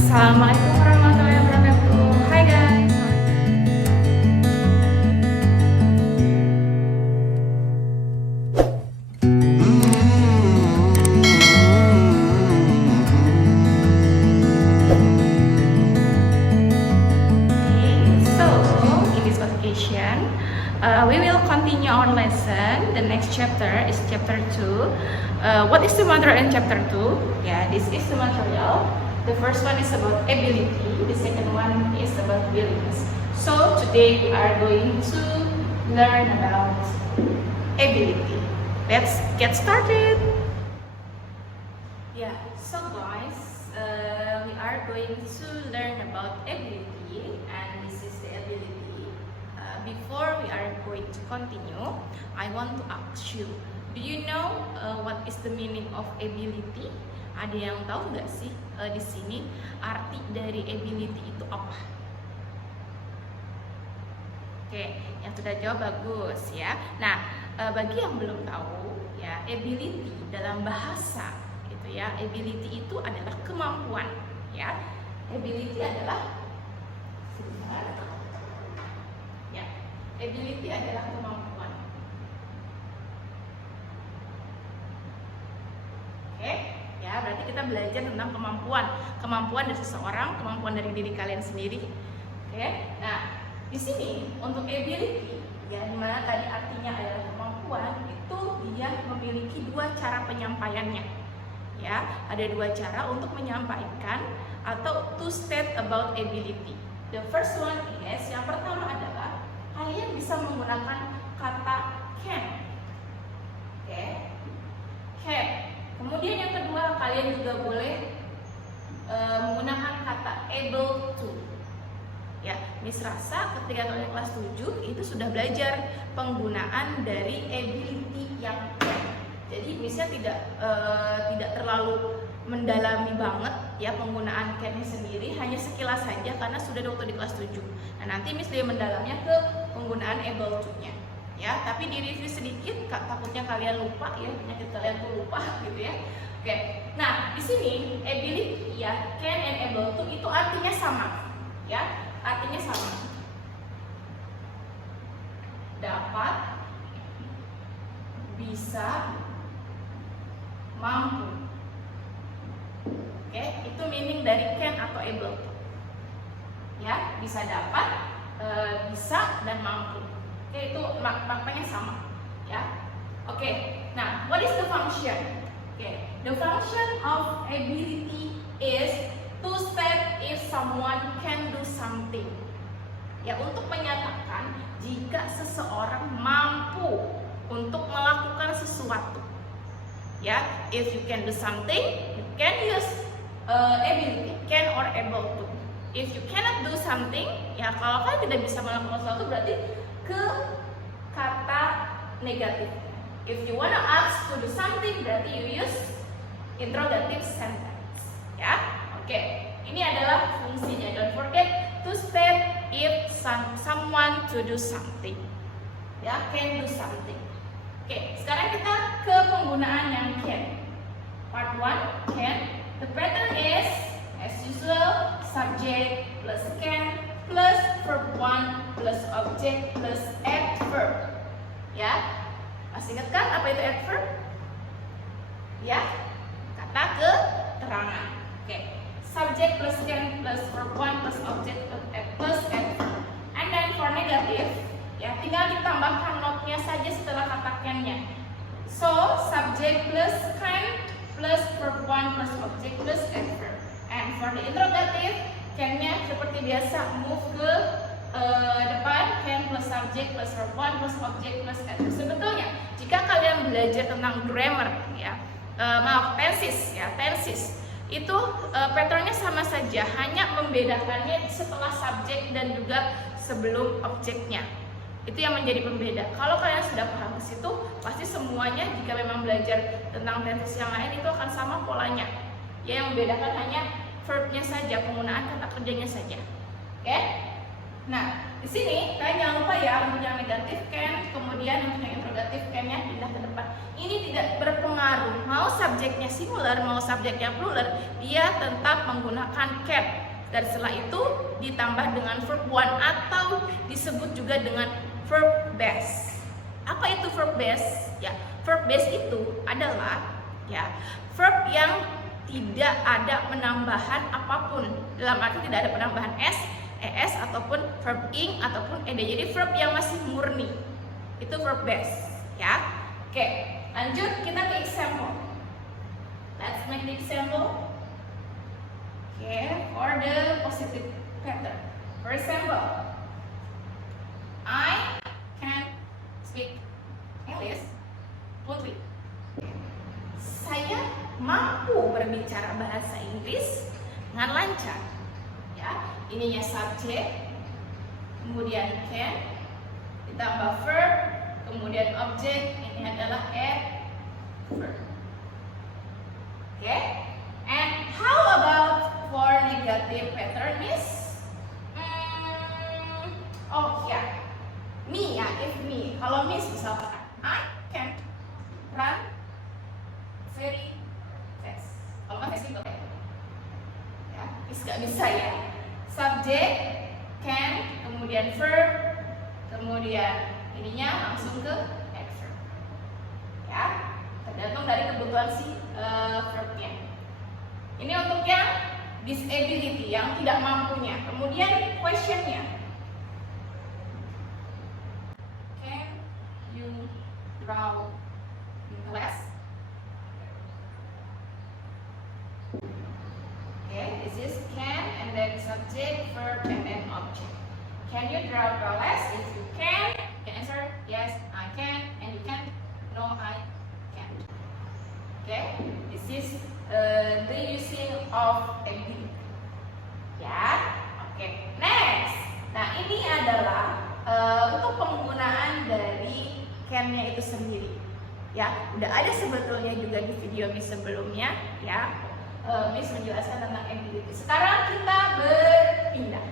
Assalamualaikum warahmatullahi wabarakatuh. Hai guys. So in this occasion, we will continue our lesson. The next chapter is chapter 2. What is the material in chapter 2? Yeah, this is the material. The first one is about ability. The second one is about willingness. So today we are going to learn about ability. Let's get started. Yeah, so guys, we are going to learn about ability, and this is the ability. Before we are going to continue, I want to ask you, do you know what is the meaning of ability? Ada yang tahu nggak sih di sini arti dari ability itu apa? Oke, yang sudah jawab bagus ya. Nah, bagi yang belum tahu ya, ability dalam bahasa gitu ya, ability itu adalah kemampuan ya. Ability adalah ya, ability adalah kemampuan. Oke, ya berarti kita belajar tentang kemampuan dari seseorang, kemampuan dari diri kalian sendiri. Oke, nah di sini untuk ability ya, dimana tadi artinya adalah kemampuan, itu dia memiliki dua cara penyampaiannya ya. Ada dua cara untuk menyampaikan atau to state about ability. The first one is, yang pertama adalah kalian bisa menggunakan kata can. Oke, can. Kemudian yang kedua, kalian juga boleh menggunakan kata able to. Ya, Miss rasa ketika kalian kelas 7 itu sudah belajar penggunaan dari ability yang can. Jadi Missnya tidak terlalu mendalami banget ya penggunaan can-nya sendiri, hanya sekilas saja karena sudah waktu di kelas 7. Nah, nanti Miss dia mendalamnya ke penggunaan able to-nya. Ya, tapi di review sedikit, takutnya kalian lupa ya, penyakit kalian tuh lupa gitu ya. Oke. Nah, di sini ability ya, can and able to itu artinya sama. Ya. Artinya sama. Dapat, bisa, mampu. Oke, itu meaning dari can atau able to. Ya, bisa dapat, bisa dan mampu. Oke, itu maknanya sama. Ya. Oke. Nah, what is the function? Oke, the function of ability is to state if someone can do something. Ya, untuk menyatakan jika seseorang mampu untuk melakukan sesuatu. Ya, if you can do something, you can use ability, can or able to. If you cannot do something, ya kalau kalian tidak bisa melakukan sesuatu berarti ke kata negatif. If you wanna ask to do something, berarti you use interrogative sentence. Ya. Oke, ini adalah fungsinya. Don't forget to state if someone to do something. Ya, can do something. Oke, sekarang kita ke penggunaan yang can. Part 1, can. The pattern is as usual, subject plus can plus verb 1 plus object plus adverb. Ya, masih ingat kan apa itu adverb? Ya, kata keterangan. Oke. Subject plus can plus verb 1 plus object plus adverb. And then for negative, ya tinggal ditambahkan notnya saja setelah kata can-nya. So subject plus can plus verb 1 plus object plus adverb. And for the interrogative, can-nya seperti biasa move ke depan, can plus subject plus verb 1 plus object plus adverb. Sebetulnya jika kalian belajar tentang grammar ya, tenses itu patternnya sama saja, hanya membedakannya setelah subjek dan juga sebelum objeknya. Itu yang menjadi pembeda. Kalau kalian sudah paham ke situ, pasti semuanya jika memang belajar tentang tenses yang lain itu akan sama polanya. Ya, yang membedakan hanya verbnya saja, penggunaan kata kerjanya saja. Oke? Nah, di sini kalian jangan lupa ya, untuk yang negatif can, kemudian untuk yang interrogatif can-nya pindah ke depan. Ini tidak berpengaruh mau subjeknya singular, mau subjeknya plural, dia tetap menggunakan can. Dan setelah itu ditambah dengan verb one atau disebut juga dengan verb base. Apa itu verb base? Ya, verb base itu adalah ya verb yang tidak ada penambahan apapun. Dalam arti tidak ada penambahan s, es ataupun verb ing ataupun ed. Jadi verb yang masih murni. Itu verb base, ya. Oke, lanjut kita ke example. Let's make the example. Okay, for the positive pattern. For example, I can speak English fluently. Saya mampu berbicara bahasa Inggris dengan lancar. Ya, ininya subjek, kemudian can, ditambah verb, kemudian objek. Ini adalah adverb. Okay, and how about for negative pattern, Miss? Oh ya, me ya, if me. Kalau Miss misalkan, I can run very fast. Kalau nggak fast itu ya, Miss nggak bisa ya. Subjek can, kemudian verb, kemudian ininya langsung ke adverb. Ya, tergantung dari kebutuhan si verbnya. Ini untuk yang disability, yang tidak mampunya. Kemudian questionnya, can you draw in class? Okay, this is can and then subject, verb, and then object. Can you draw class? If you can answer yes, I can, and you can no, I can't. Okay, this is the using of ability. Ya, oke. Next, nah ini adalah untuk penggunaan dari can-nya itu sendiri. Ya, udah ada sebetulnya juga di video Miss sebelumnya. Ya, Miss menjelaskan tentang ability. Sekarang kita berpindah.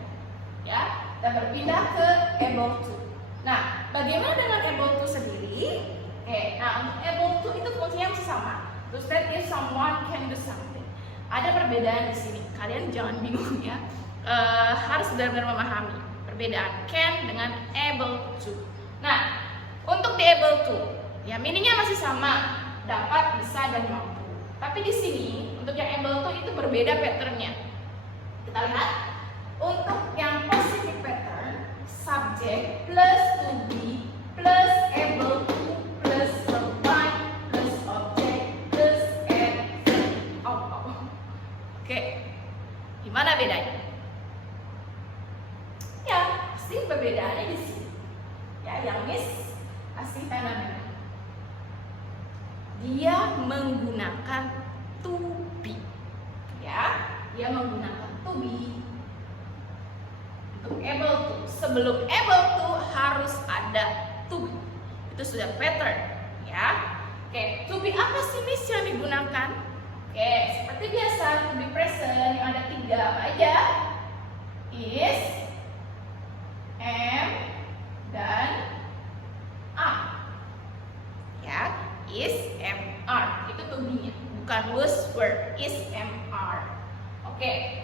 Ya, kita berpindah ke able to. Nah, bagaimana dengan able to sendiri? Oke, nah untuk able to itu fungsinya masih sama. To state if someone can do something. Ada perbedaan di sini. Kalian jangan bingung ya. Harus benar-benar memahami perbedaan can dengan able to. Nah, untuk the able to, ya meaningnya masih sama, dapat, bisa, dan mampu. Tapi di sini untuk yang able to itu berbeda patternnya. Kita lihat. Untuk yang positive pattern, subject plus to be plus able to plus verb plus object plus adverb. Oke, gimana bedanya? Ya, pasti perbedaannya di sini. Ya, yang Miss kasih tanda merah. Dia menggunakan to be. Ya, dia menggunakan to be. Untuk able to, sebelum able to harus ada to be. Itu sudah pattern, ya. Oke, to be apa sih Miss yang digunakan? Oke, seperti biasa to be present yang ada 3 apa aja? Is, am, dan are. Ya, is, am, are. Itu to be-nya, bukan was, were. Is, am, are. Oke.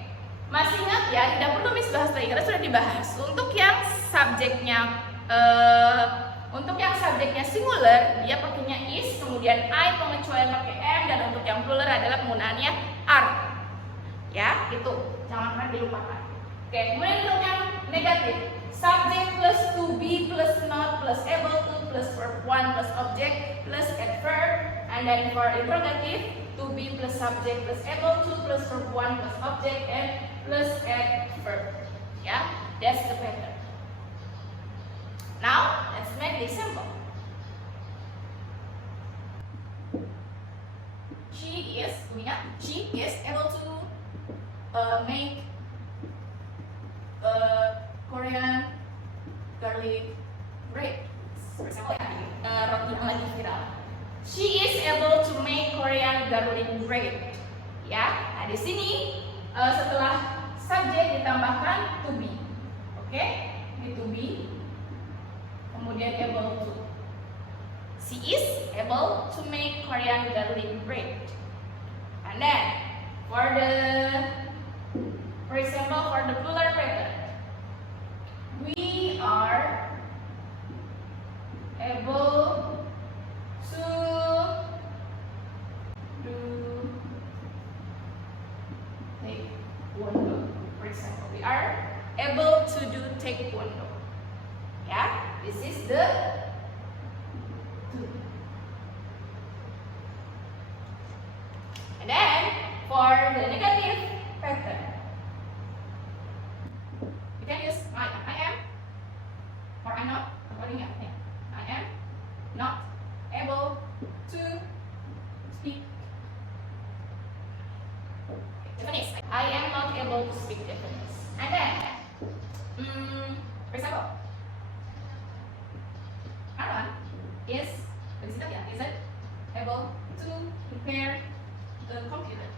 Masih ingat ya, tidak perlu Miss bahas lagi karena sudah dibahas. Untuk yang subjeknya singular, dia pakainya is, kemudian I, pengecualian pakai am, dan untuk yang plural adalah penggunaannya are. Ya, itu jangan pernah dilupakan. Oke, kemudian untuk yang negatif, subject plus to be plus not plus able to plus verb one plus object plus adverb, and then for interrogative, to be plus subject plus able to plus verb one plus object and plus adverb. Ya, that's the pattern. Now let's make the example. She is able to make Korean garlic bread. For example, roti yang lagi viral. She is able to make Korean garlic bread. Ya, nah di sini setelah subjek ditambahkan to be. Oke, kemudian able to. She is able to make Korean garlic bread. And then for example, for the plural pattern, we are able to do taekwondo. For example, we are able to do taekwondo. Yeah, this is the two. And then for the negative pattern, you can use I am or I'm not. According to I am not able to speak Japanese. I am not able to speak Japanese. And then, for example, Arlan isn't able to repair the computer.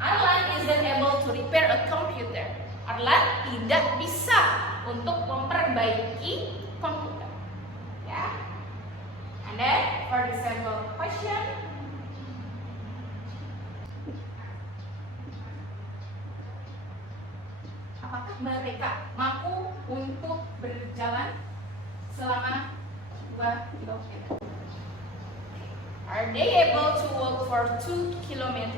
Arlan isn't able to repair a computer. Arlan tidak bisa untuk memperbaiki komputer. Ya. And then for the sample question, apakah mereka mampu untuk berjalan selama 2 km? Are they able to walk for 2 km?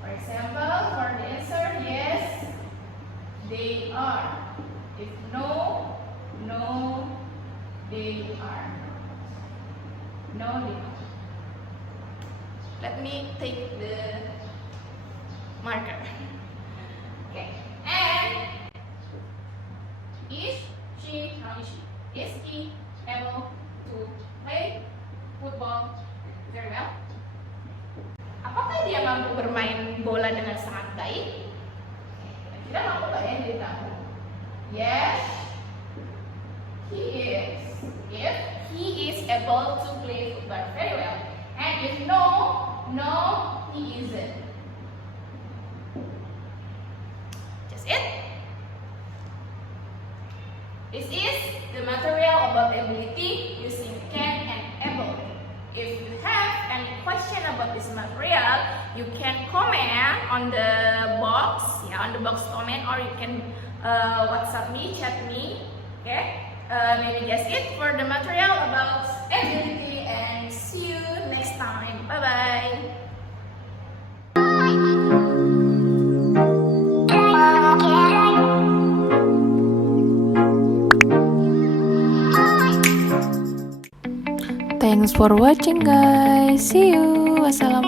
For example, for the answer, yes, they are. If no, they are. No, they are. Let me take the marker. Okay. And is he able to play football very well? Apakah dia mampu bermain bola dengan sangat baik? Kita mampu nggak ya jadi tahu? Yes, he is. If he is able to play football very well, and if no, he isn't. Just it. This is the material about ability using can and able. If you have any question about this material, you can comment on the box, on the box comment, or you can WhatsApp me, chat me. Okay, maybe that's it for the material about ability, and see you next time. Bye bye. Thanks for watching guys. See you. Wassalamualaikum.